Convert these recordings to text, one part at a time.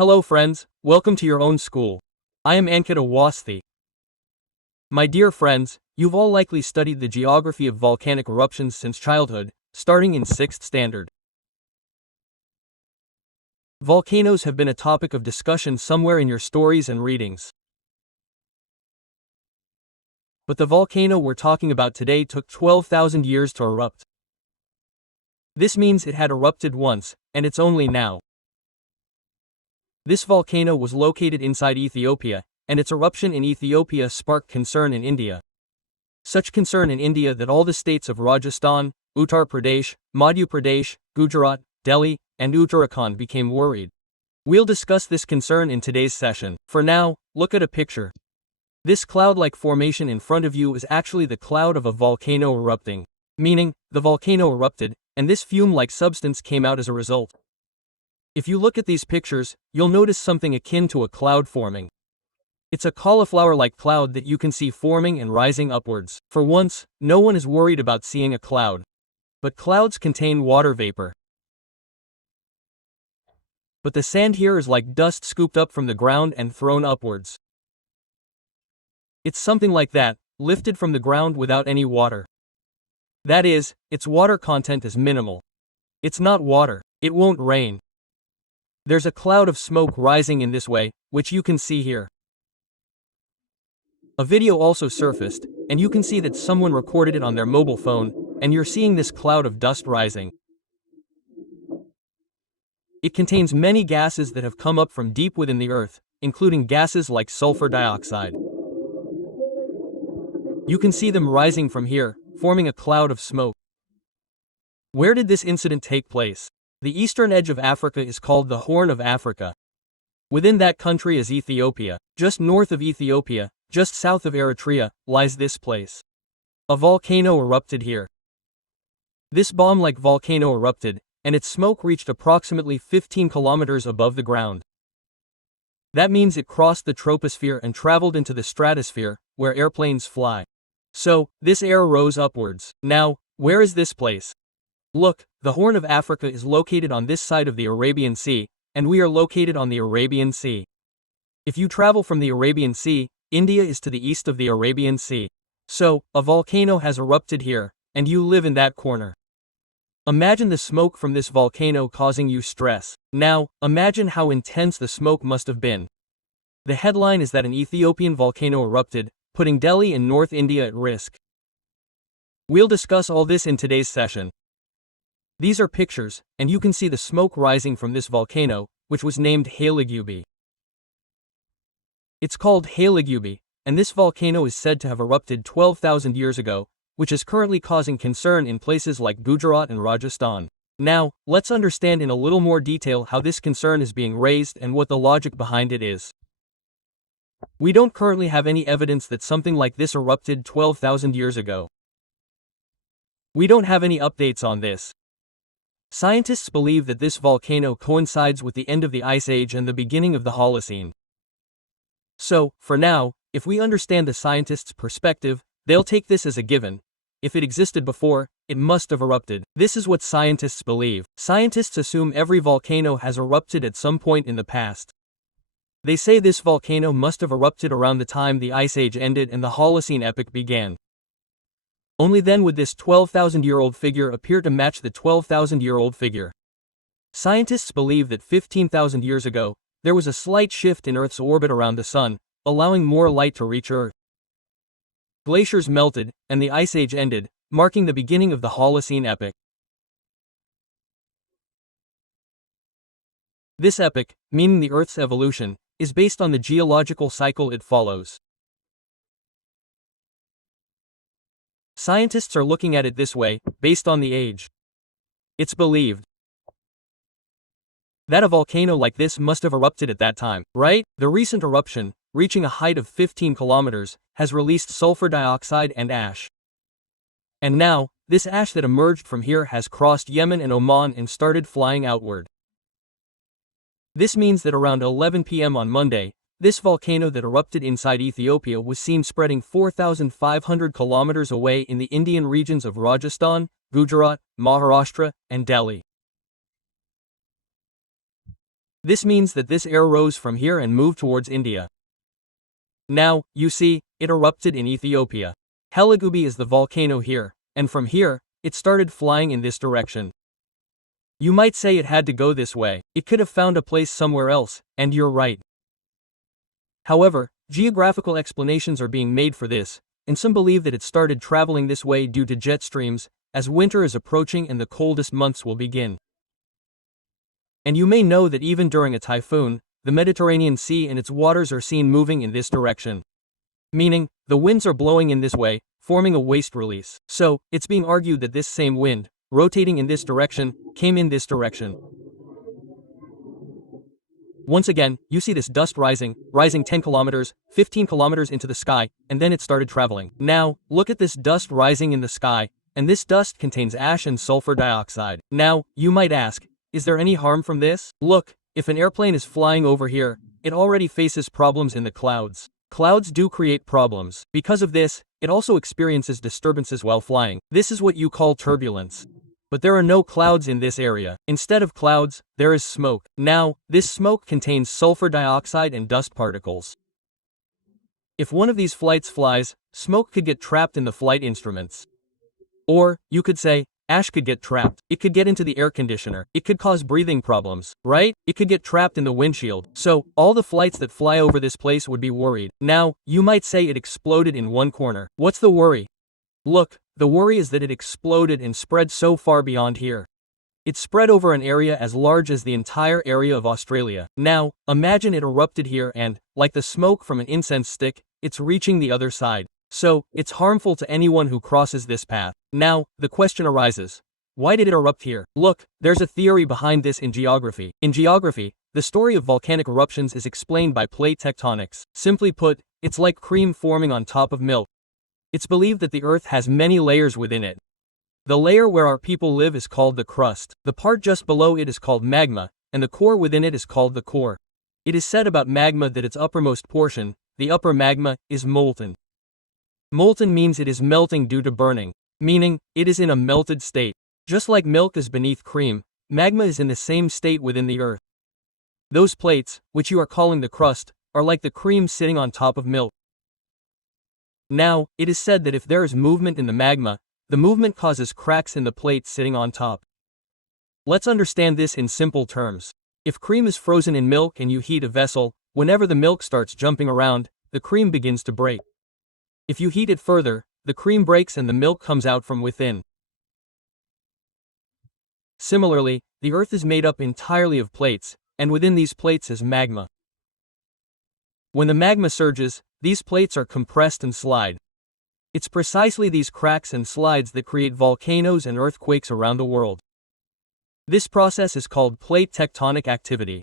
Hello friends, welcome to your own school. I am Ankit Awasthi. My dear friends, you've all likely studied the geography of volcanic eruptions since childhood, starting in 6th standard. Volcanoes have been a topic of discussion somewhere in your stories and readings. But the volcano we're talking about today took 12,000 years to erupt. This means it had erupted once, and it's only now. This volcano was located inside Ethiopia, and its eruption in Ethiopia sparked concern in India. Such concern in India that all the states of Rajasthan, Uttar Pradesh, Madhya Pradesh, Gujarat, Delhi, and Uttarakhand became worried. We'll discuss this concern in today's session. For now, look at a picture. This cloud-like formation in front of you is actually the cloud of a volcano erupting, meaning, the volcano erupted, and this fume-like substance came out as a result. If you look at these pictures, you'll notice something akin to a cloud forming. It's a cauliflower-like cloud that you can see forming and rising upwards. For once, no one is worried about seeing a cloud. But clouds contain water vapor. But the sand here is like dust scooped up from the ground and thrown upwards. It's something like that, lifted from the ground without any water. That is, its water content is minimal. It's not water. It won't rain. There's a cloud of smoke rising in this way, which you can see here. A video also surfaced, and you can see that someone recorded it on their mobile phone, and you're seeing this cloud of dust rising. It contains many gases that have come up from deep within the earth, including gases like sulfur dioxide. You can see them rising from here, forming a cloud of smoke. Where did this incident take place? The eastern edge of Africa is called the Horn of Africa. Within that country is Ethiopia. Just north of Ethiopia, just south of Eritrea, lies this place. A volcano erupted here. This bomb-like volcano erupted, and its smoke reached approximately 15 kilometers above the ground. That means it crossed the troposphere and traveled into the stratosphere, where airplanes fly. So, this air rose upwards. Now, where is this place? Look, the Horn of Africa is located on this side of the Arabian Sea, and we are located on the Arabian Sea. If you travel from the Arabian Sea, India is to the east of the Arabian Sea. So, a volcano has erupted here, and you live in that corner. Imagine the smoke from this volcano causing you stress. Now, imagine how intense the smoke must have been. The headline is that an Ethiopian volcano erupted, putting Delhi and North India at risk. We'll discuss all this in today's session. These are pictures, and you can see the smoke rising from this volcano, which was named Hayli Gubbi. It's called Hayli Gubbi, and this volcano is said to have erupted 12,000 years ago, which is currently causing concern in places like Gujarat and Rajasthan. Now, let's understand in a little more detail how this concern is being raised and what the logic behind it is. We don't currently have any evidence that something like this erupted 12,000 years ago. We don't have any updates on this. Scientists believe that this volcano coincides with the end of the Ice Age and the beginning of the Holocene. So, for now, if we understand the scientists' perspective, they'll take this as a given. If it existed before, it must have erupted. This is what scientists believe. Scientists assume every volcano has erupted at some point in the past. They say this volcano must have erupted around the time the Ice Age ended and the Holocene epoch began. Only then would this 12,000-year-old figure appear to match the 12,000-year-old figure. Scientists believe that 15,000 years ago, there was a slight shift in Earth's orbit around the Sun, allowing more light to reach Earth. Glaciers melted, and the Ice Age ended, marking the beginning of the Holocene epoch. This epoch, meaning the Earth's evolution, is based on the geological cycle it follows. Scientists are looking at it this way, based on the age. It's believed that a volcano like this must have erupted at that time, right? The recent eruption, reaching a height of 15 kilometers, has released sulfur dioxide and ash. And now, this ash that emerged from here has crossed Yemen and Oman and started flying outward. This means that around 11 p.m. on Monday, this volcano that erupted inside Ethiopia was seen spreading 4,500 kilometers away in the Indian regions of Rajasthan, Gujarat, Maharashtra, and Delhi. This means that this air rose from here and moved towards India. Now, you see, it erupted in Ethiopia. Hayli Gubbi is the volcano here, and from here, it started flying in this direction. You might say it had to go this way, it could have found a place somewhere else, and you're right. However, geographical explanations are being made for this, and some believe that it started traveling this way due to jet streams, as winter is approaching and the coldest months will begin. And you may know that even during a typhoon, the Mediterranean Sea and its waters are seen moving in this direction. Meaning, the winds are blowing in this way, forming a waste release. So, it's being argued that this same wind, rotating in this direction, came in this direction. Once again, you see this dust rising 10 kilometers, 15 kilometers into the sky, and then it started traveling. Now, look at this dust rising in the sky, and this dust contains ash and sulfur dioxide. Now, you might ask, is there any harm from this? Look, if an airplane is flying over here, it already faces problems in the clouds. Clouds do create problems. Because of this, it also experiences disturbances while flying. This is what you call turbulence. But there are no clouds in this area. Instead of clouds, there is smoke. Now, this smoke contains sulfur dioxide and dust particles. If one of these flights flies, smoke could get trapped in the flight instruments. Or, you could say, ash could get trapped. It could get into the air conditioner. It could cause breathing problems, right? It could get trapped in the windshield. So, all the flights that fly over this place would be worried. Now, you might say it exploded in one corner. What's the worry? Look, the worry is that it exploded and spread so far beyond here. It spread over an area as large as the entire area of Australia. Now, imagine it erupted here and, like the smoke from an incense stick, it's reaching the other side. So, it's harmful to anyone who crosses this path. Now, the question arises. Why did it erupt here? Look, there's a theory behind this in geography. In geography, the story of volcanic eruptions is explained by plate tectonics. Simply put, it's like cream forming on top of milk. It's believed that the Earth has many layers within it. The layer where our people live is called the crust. The part just below it is called magma, and the core within it is called the core. It is said about magma that its uppermost portion, the upper magma, is molten. Molten means it is melting due to burning, meaning, it is in a melted state. Just like milk is beneath cream, magma is in the same state within the Earth. Those plates, which you are calling the crust, are like the cream sitting on top of milk. Now, it is said that if there is movement in the magma, the movement causes cracks in the plates sitting on top. Let's understand this in simple terms. If cream is frozen in milk and you heat a vessel, whenever the milk starts jumping around, the cream begins to break. If you heat it further, the cream breaks and the milk comes out from within. Similarly, the Earth is made up entirely of plates, and within these plates is magma. When the magma surges, these plates are compressed and slide. It's precisely these cracks and slides that create volcanoes and earthquakes around the world. This process is called plate tectonic activity.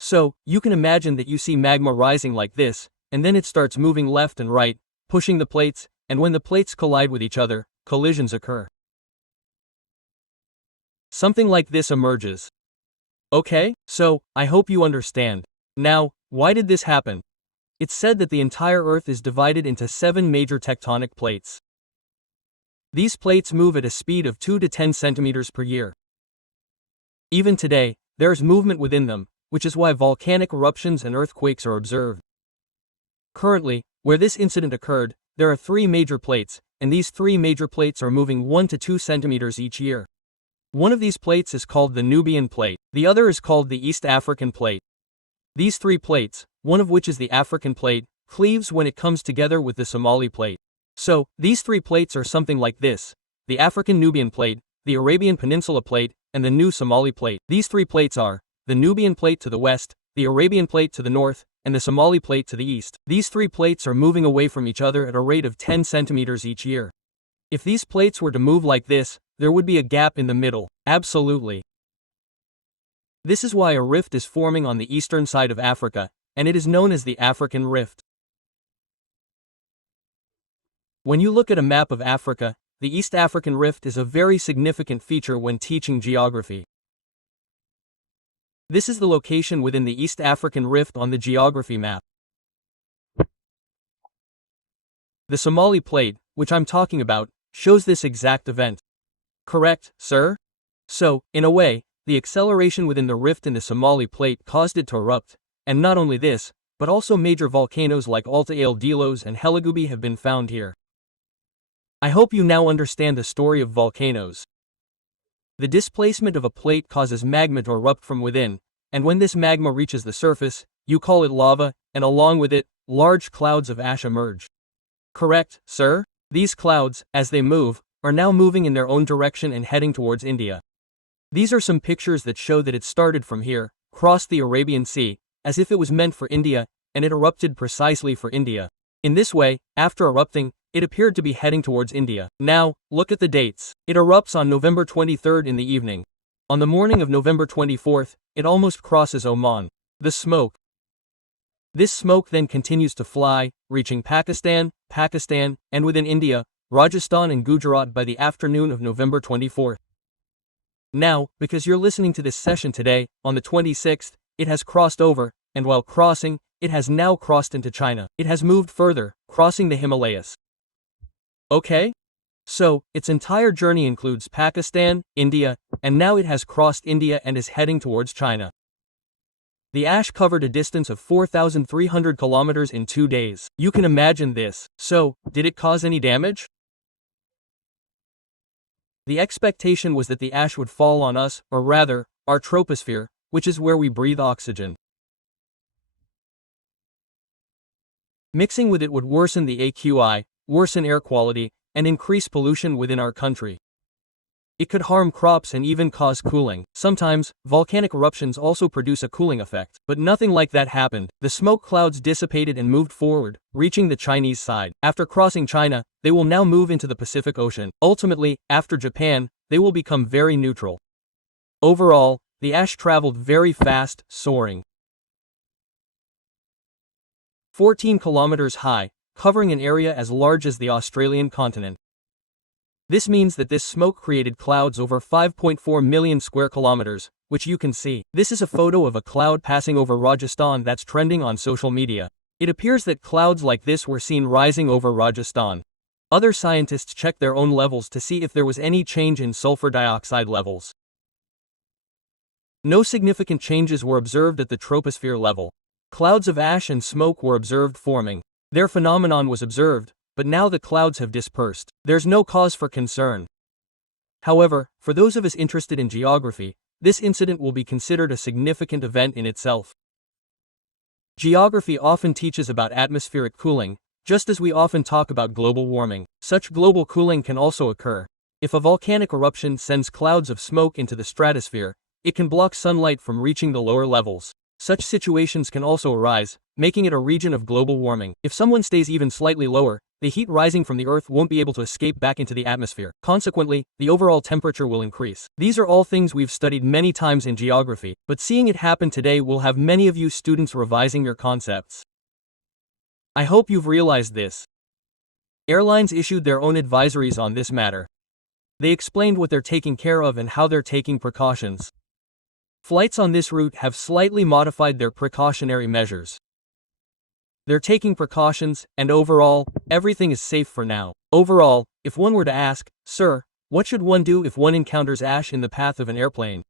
So, you can imagine that you see magma rising like this, and then it starts moving left and right, pushing the plates, and when the plates collide with each other, collisions occur. Something like this emerges. Okay, so, I hope you understand. Now, why did this happen? It's said that the entire Earth is divided into 7 major tectonic plates. These plates move at a speed of 2 to 10 centimeters per year. Even today, there is movement within them, which is why volcanic eruptions and earthquakes are observed. Currently, where this incident occurred, there are 3 major plates, and these 3 major plates are moving 1 to 2 centimeters each year. One of these plates is called the Nubian plate, the other is called the East African plate. These 3 plates, one of which is the African plate, cleaves when it comes together with the Somali plate. So, these 3 plates are something like this: the African Nubian plate, the Arabian Peninsula plate, and the new Somali plate. These 3 plates are the Nubian plate to the west, the Arabian plate to the north, and the Somali plate to the east. These 3 plates are moving away from each other at a rate of 10 centimeters each year. If these plates were to move like this, there would be a gap in the middle. Absolutely. This is why a rift is forming on the eastern side of Africa, and it is known as the African Rift. When you look at a map of Africa, the East African Rift is a very significant feature when teaching geography. This is the location within the East African Rift on the geography map. The Somali plate, which I'm talking about, shows this exact event. Correct, sir? So, in a way, the acceleration within the rift in the Somali plate caused it to erupt, and not only this, but also major volcanoes like Alta el Delos and Hayli Gubbi have been found here. I hope you now understand the story of volcanoes. The displacement of a plate causes magma to erupt from within, and when this magma reaches the surface, you call it lava, and along with it, large clouds of ash emerge. Correct, sir? These clouds, as they move, are now moving in their own direction and heading towards India. These are some pictures that show that it started from here, crossed the Arabian Sea, as if it was meant for India, and it erupted precisely for India. In this way, after erupting, it appeared to be heading towards India. Now, look at the dates. It erupts on November 23rd in the evening. On the morning of November 24th, it almost crosses Oman. The smoke. This smoke then continues to fly, reaching Pakistan, and within India, Rajasthan and Gujarat by the afternoon of November 24th. Now, because you're listening to this session today, on the 26th, it has crossed over, and while crossing, it has now crossed into China. It has moved further, crossing the Himalayas. Okay? So, its entire journey includes Pakistan, India, and now it has crossed India and is heading towards China. The ash covered a distance of 4,300 kilometers in 2 days. You can imagine this. So, did it cause any damage? The expectation was that the ash would fall on us, or rather, our troposphere, which is where we breathe oxygen. Mixing with it would worsen the AQI, worsen air quality, and increase pollution within our country. It could harm crops and even cause cooling. Sometimes, volcanic eruptions also produce a cooling effect. But nothing like that happened. The smoke clouds dissipated and moved forward, reaching the Chinese side. After crossing China, they will now move into the Pacific Ocean. Ultimately, after Japan, they will become very neutral. Overall, the ash traveled very fast, soaring 14 kilometers high, covering an area as large as the Australian continent. This means that this smoke created clouds over 5.4 million square kilometers, which you can see. This is a photo of a cloud passing over Rajasthan that's trending on social media. It appears that clouds like this were seen rising over Rajasthan. Other scientists checked their own levels to see if there was any change in sulfur dioxide levels. No significant changes were observed at the troposphere level. Clouds of ash and smoke were observed forming. Their phenomenon was observed, but now the clouds have dispersed. There's no cause for concern. However, for those of us interested in geography, this incident will be considered a significant event in itself. Geography often teaches about atmospheric cooling, just as we often talk about global warming. Such global cooling can also occur. If a volcanic eruption sends clouds of smoke into the stratosphere, it can block sunlight from reaching the lower levels. Such situations can also arise, making it a region of global warming. If someone stays even slightly lower, the heat rising from the Earth won't be able to escape back into the atmosphere. Consequently, the overall temperature will increase. These are all things we've studied many times in geography, but seeing it happen today will have many of you students revising your concepts. I hope you've realized this. Airlines issued their own advisories on this matter. They explained what they're taking care of and how they're taking precautions. Flights on this route have slightly modified their precautionary measures. They're taking precautions, and overall, everything is safe for now. Overall, if one were to ask, "Sir, what should one do if one encounters ash in the path of an airplane?"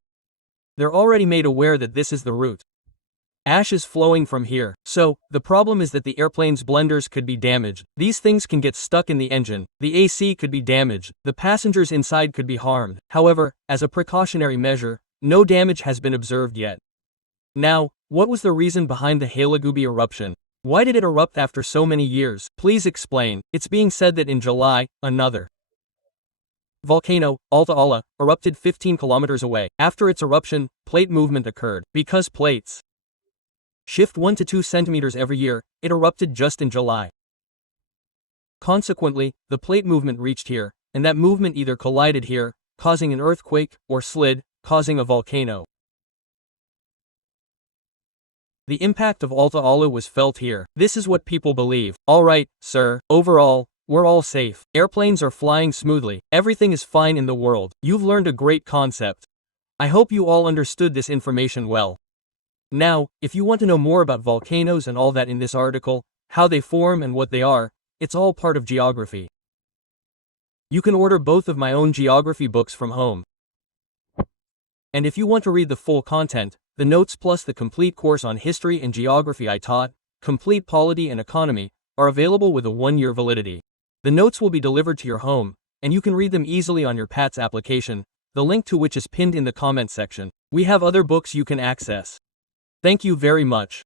They're already made aware that this is the route. Ash is flowing from here. So, the problem is that the airplane's blenders could be damaged. These things can get stuck in the engine. The AC could be damaged. The passengers inside could be harmed. However, as a precautionary measure, no damage has been observed yet. Now, what was the reason behind the Hayli Gubbi eruption? Why did it erupt after so many years? Please explain. It's being said that in July, another volcano, Alta Ala, erupted 15 kilometers away. After its eruption, plate movement occurred. Because plates shift 1 to 2 centimeters every year, it erupted just in July. Consequently, the plate movement reached here, and that movement either collided here, causing an earthquake, or slid, causing a volcano. The impact of Alta Ala was felt here. This is what people believe. Alright, sir, overall, we're all safe. Airplanes are flying smoothly. Everything is fine in the world. You've learned a great concept. I hope you all understood this information well. Now, if you want to know more about volcanoes and all that in this article, how they form and what they are, it's all part of geography. You can order both of my own geography books from home. And if you want to read the full content, the notes plus the complete course on history and geography I taught, complete polity and economy, are available with a 1-year validity. The notes will be delivered to your home, and you can read them easily on your PATS application, the link to which is pinned in the comment section. We have other books you can access. Thank you very much.